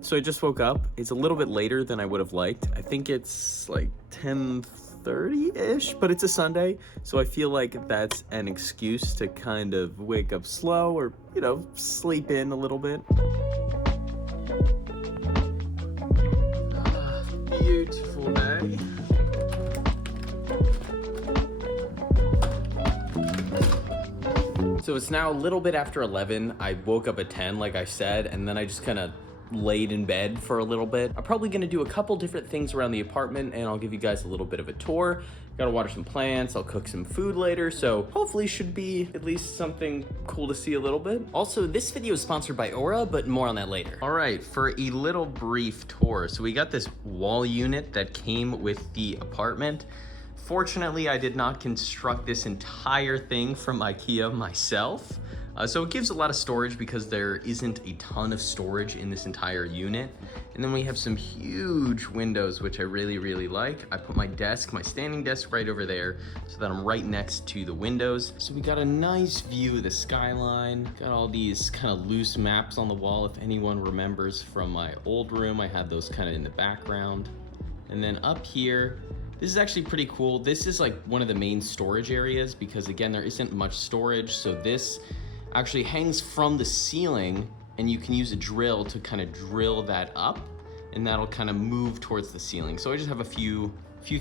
So I just woke up. It's a little bit later than I would have liked. I think it's like 10:30-ish, but it's a Sunday, so I feel like that's an excuse to kind of wake up slow or, sleep in a little bit. Beautiful day. So it's now a little bit after 11. I woke up at 10, like I said, and then I just kind of laid in bed for a little bit. I'm probably gonna do a couple different things around the apartment, and I'll give you guys a little bit of a tour. Gotta water some plants, I'll cook some food later, so hopefully should be at least something cool to see a little bit. Also, this video is sponsored by Aura, but more on that later. All right, for a little brief tour. So we got this wall unit that came with the apartment. Fortunately, I did not construct this entire thing from IKEA myself. So it gives a lot of storage because there isn't a ton of storage in this entire unit. And then we have some huge windows, which I really, really like. I put my desk, my standing desk right over there so that I'm right next to the windows. So we got a nice view of the skyline. Got all these kind of loose maps on the wall. If anyone remembers from my old room, I had those kind of in the background. And then up here, this is actually pretty cool. This is like one of the main storage areas because again, there isn't much storage. So this actually hangs from the ceiling and you can use a drill to kind of drill that up and that'll kind of move towards the ceiling. So I just have a few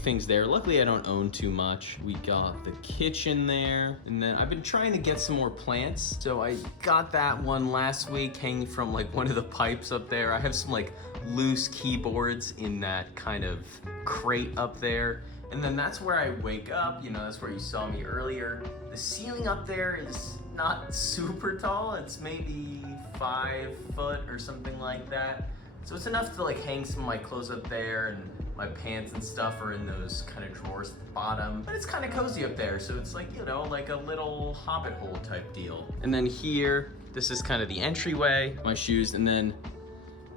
things there. Luckily I don't own too much. We got the kitchen there, and then I've been trying to get some more plants. So I got that one last week hanging from like one of the pipes up there. I have some like loose keyboards in that kind of crate up there. And then that's where I wake up, that's where you saw me earlier. The ceiling up there is not super tall. It's maybe 5 foot or something like that. So it's enough to like hang some of my clothes up there, and my pants and stuff are in those kind of drawers at the bottom. But it's kind of cozy up there. So it's like, like a little hobbit hole type deal. And then here, this is kind of the entryway, my shoes, and then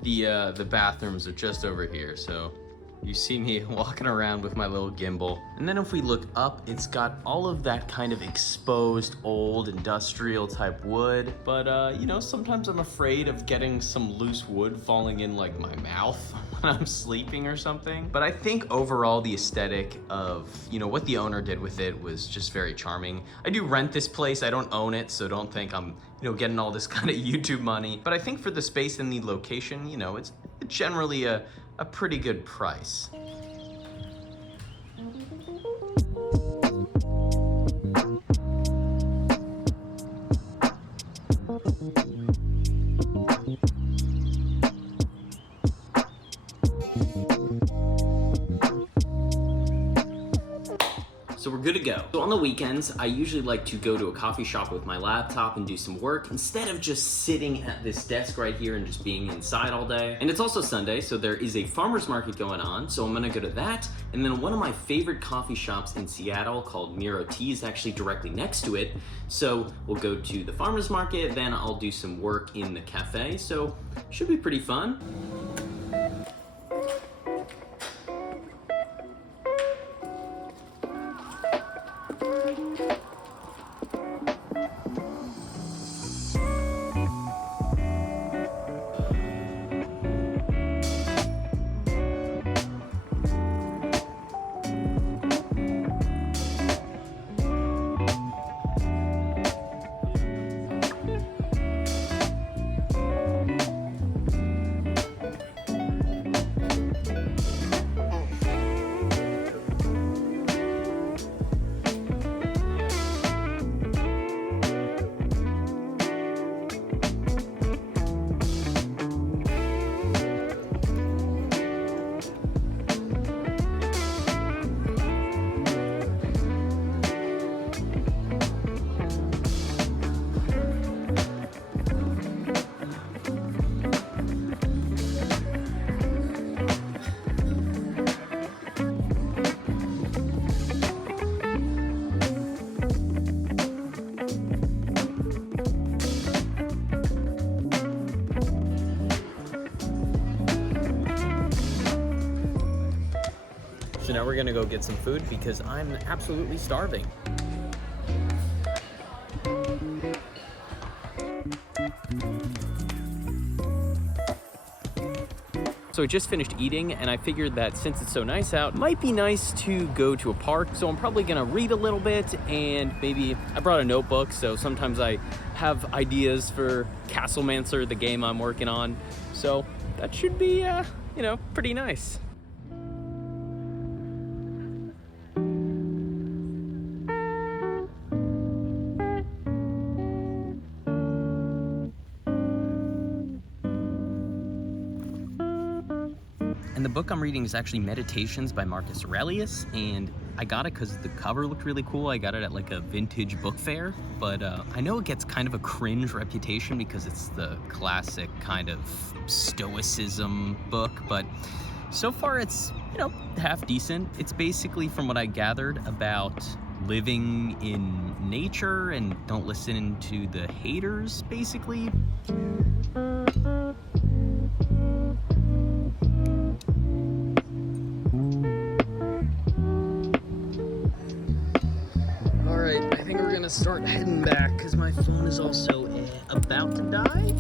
the bathrooms are just over here. So you see me walking around with my little gimbal. And then if we look up, it's got all of that kind of exposed old industrial type wood. But sometimes I'm afraid of getting some loose wood falling in like my mouth when I'm sleeping or something. But I think overall the aesthetic of, what the owner did with it was just very charming. I do rent this place, I don't own it, so don't think I'm, getting all this kind of YouTube money. But I think for the space and the location, it's generally a pretty good price. So we're good to go. So on the weekends, I usually like to go to a coffee shop with my laptop and do some work instead of just sitting at this desk right here and just being inside all day. And it's also Sunday, so there is a farmer's market going on, so I'm gonna go to that. And then one of my favorite coffee shops in Seattle called Miro Tea is actually directly next to it. So we'll go to the farmer's market, then I'll do some work in the cafe. So should be pretty fun. So now we're gonna go get some food because I'm absolutely starving. So I just finished eating, and I figured that since it's so nice out, it might be nice to go to a park. So I'm probably gonna read a little bit, and maybe I brought a notebook, so sometimes I have ideas for Castlemancer, the game I'm working on. So that should be, you know, pretty nice. And the book I'm reading is actually Meditations by Marcus Aurelius, and I got it because the cover looked really cool. I got it at like a vintage book fair, but I know it gets kind of a cringe reputation because it's the classic kind of stoicism book, but so far it's, you know, half decent. It's basically, from what I gathered, about living in nature and don't listen to the haters, basically. Start heading back because my phone is also about to die.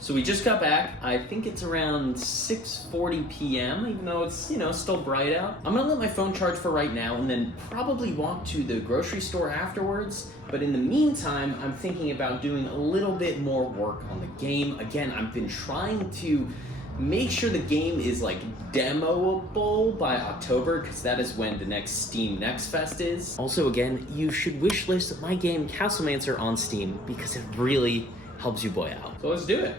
So we just got back. I think it's around 6:40 p.m. even though it's, you know, still bright out. I'm gonna let my phone charge for right now and then probably walk to the grocery store afterwards. But in the meantime, I'm thinking about doing a little bit more work on the game. Again, I've been trying to make sure the game is like demoable by October, because that is when the next Steam Next Fest is. Also, again, you should wishlist my game Castlemancer on Steam because it really helps you boy out. So let's do it.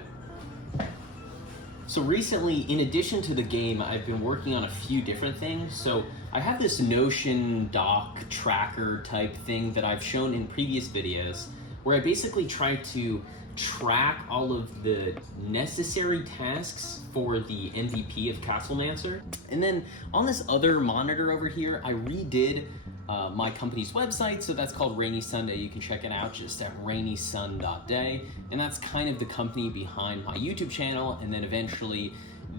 So recently, in addition to the game, I've been working on a few different things. So I have this Notion doc tracker type thing that I've shown in previous videos, where I basically try to track all of the necessary tasks for the MVP of Castlemancer. And then on this other monitor over here, I redid my company's website, so that's called Rainy Sunday. You can check it out just at rainysun.day, and that's kind of the company behind my YouTube channel. And then eventually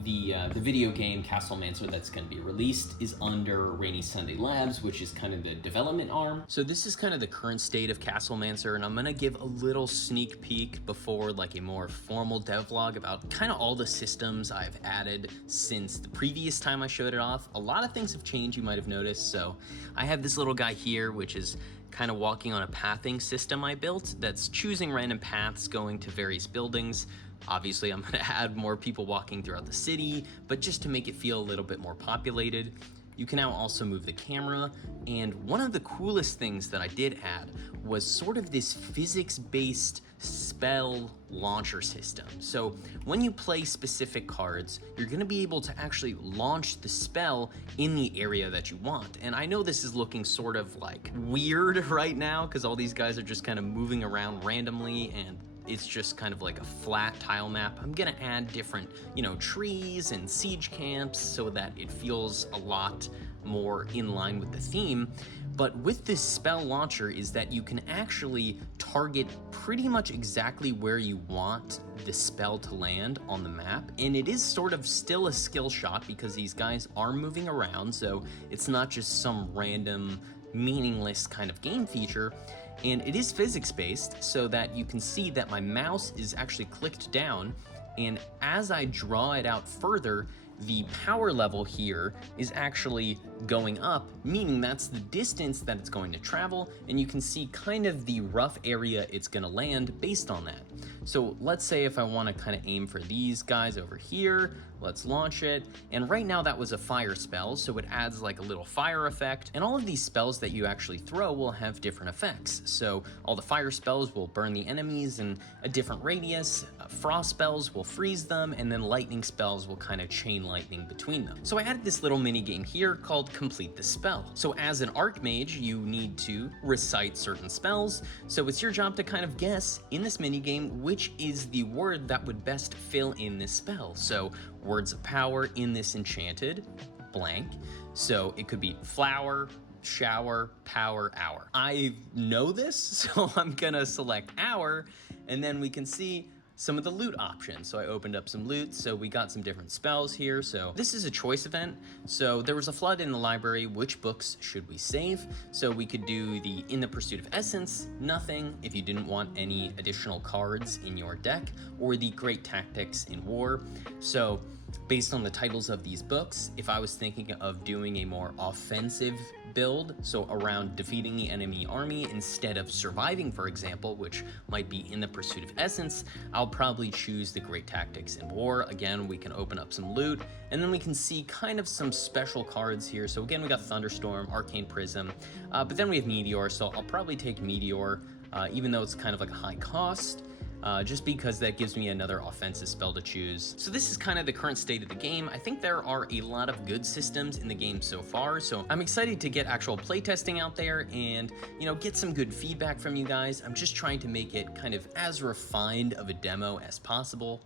the video game Castlemancer that's going to be released is under Rainy Sunday Labs, which is kind of the development arm. So this is kind of the current state of Castlemancer, and I'm going to give a little sneak peek before like a more formal devlog about kind of all the systems I've added since the previous time I showed it off. A lot of things have changed, you might have noticed. So I have this little guy here, which is kind of walking on a pathing system I built that's choosing random paths going to various buildings. Obviously, I'm gonna add more people walking throughout the city, but just to make it feel a little bit more populated. You can now also move the camera, and one of the coolest things that I did add was sort of this physics-based spell launcher system. So when you play specific cards, you're gonna be able to actually launch the spell in the area that you want. And I know this is looking sort of like weird right now, because all these guys are just kind of moving around randomly, and it's just kind of like a flat tile map. I'm gonna add different, you know, trees and siege camps so that it feels a lot more in line with the theme. But with this spell launcher is that you can actually target pretty much exactly where you want the spell to land on the map. And it is sort of still a skill shot because these guys are moving around, so it's not just some random meaningless kind of game feature. And it is physics-based, so that you can see that my mouse is actually clicked down, and as I draw it out further, the power level here is actually going up, meaning that's the distance that it's going to travel, and you can see kind of the rough area it's gonna land based on that. So let's say if I wanna kind of aim for these guys over here, let's launch it, and right now that was a fire spell, so it adds like a little fire effect, and all of these spells that you actually throw will have different effects. So all the fire spells will burn the enemies in a different radius, frost spells will freeze them, and then lightning spells will kind of chain lightning between them. So I added this little mini game here called Complete the Spell. So as an archmage, you need to recite certain spells, so it's your job to kind of guess in this mini game which is the word that would best fill in this spell. So words of power in this enchanted blank, so it could be flower, shower, power, hour. I know this, so I'm gonna select hour, and then we can see some of the loot options. So I opened up some loot, so we got some different spells here. So this is a choice event. So there was a flood in the library. Which books should we save? So we could do the In the Pursuit of Essence, nothing if you didn't want any additional cards in your deck, or the Great Tactics in War. So based on the titles of these books, if I was thinking of doing a more offensive build, so around defeating the enemy army instead of surviving, for example, which might be In the Pursuit of Essence, I'll probably choose the Great Tactics in War. Again, we can open up some loot, and then we can see kind of some special cards here. So again, we got Thunderstorm, Arcane Prism, but then we have Meteor, so I'll probably take Meteor, even though it's kind of like a high cost. Just because that gives me another offensive spell to choose. So this is kind of the current state of the game. I think there are a lot of good systems in the game so far, so I'm excited to get actual playtesting out there and, you know, get some good feedback from you guys. I'm just trying to make it kind of as refined of a demo as possible.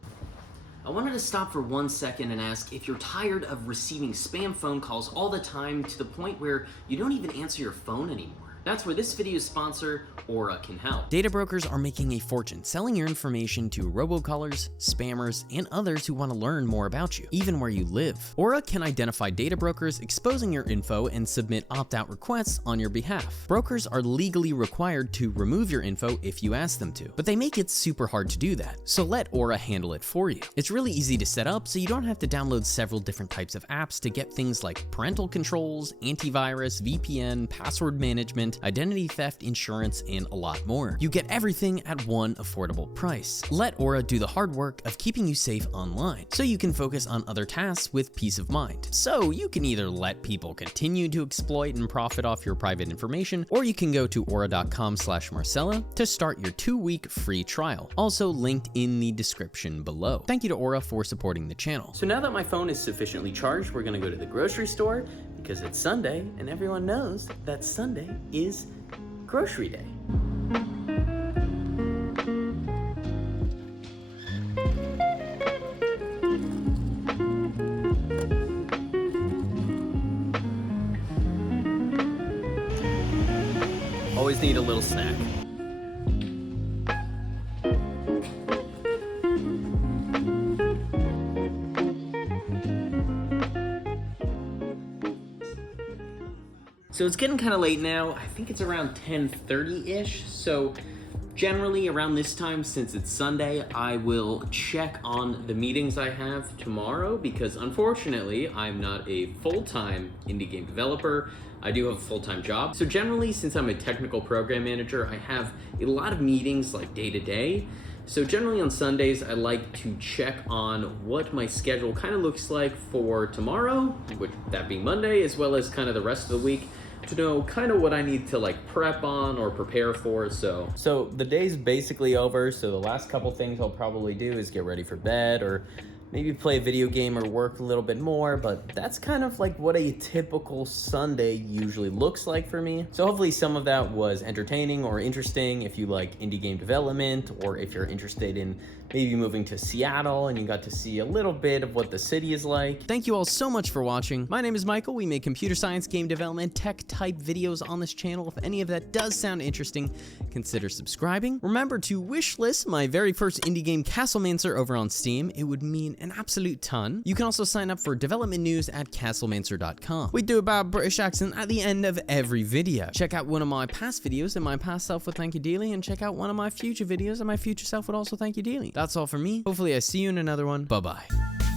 I wanted to stop for 1 second and ask if you're tired of receiving spam phone calls all the time to the point where you don't even answer your phone anymore. That's where this video's sponsor, Aura, can help. Data brokers are making a fortune selling your information to robocallers, spammers, and others who want to learn more about you, even where you live. Aura can identify data brokers exposing your info and submit opt-out requests on your behalf. Brokers are legally required to remove your info if you ask them to, but they make it super hard to do that. So let Aura handle it for you. It's really easy to set up, so you don't have to download several different types of apps to get things like parental controls, antivirus, VPN, password management, identity theft insurance, and a lot more. You get everything at one affordable price. Let Aura do the hard work of keeping you safe online, so you can focus on other tasks with peace of mind. So you can either let people continue to exploit and profit off your private information, or you can go to aura.com/Marcella to start your 2-week free trial, also linked in the description below. Thank you to Aura for supporting the channel. So now that my phone is sufficiently charged, we're gonna go to the grocery store because it's Sunday, and everyone knows that Sunday is grocery day. Always need a little snack. So it's getting kind of late now. I think it's around 10:30-ish. So generally around this time, since it's Sunday, I will check on the meetings I have tomorrow because unfortunately, I'm not a full-time indie game developer. I do have a full-time job. So generally, since I'm a technical program manager, I have a lot of meetings like day to day. So generally on Sundays, I like to check on what my schedule kind of looks like for tomorrow, with that being Monday, as well as kind of the rest of the week, to know kind of what I need to like prep on or prepare for. So the day's basically over. So the last couple things I'll probably do is get ready for bed or maybe play a video game or work a little bit more, but that's kind of like what a typical Sunday usually looks like for me. So hopefully some of that was entertaining or interesting if you like indie game development, or if you're interested in maybe moving to Seattle and you got to see a little bit of what the city is like. Thank you all so much for watching. My name is Michael. We make computer science, game development, tech type videos on this channel. If any of that does sound interesting, consider subscribing. Remember to wishlist my very first indie game, Castlemancer, over on Steam. It would mean an absolute ton. You can also sign up for development news at castlemancer.com. We do about a British accent at the end of every video. Check out one of my past videos and my past self would thank you dearly, and check out one of my future videos and my future self would also thank you dearly. That's all for me. Hopefully I see you in another one. Bye-bye.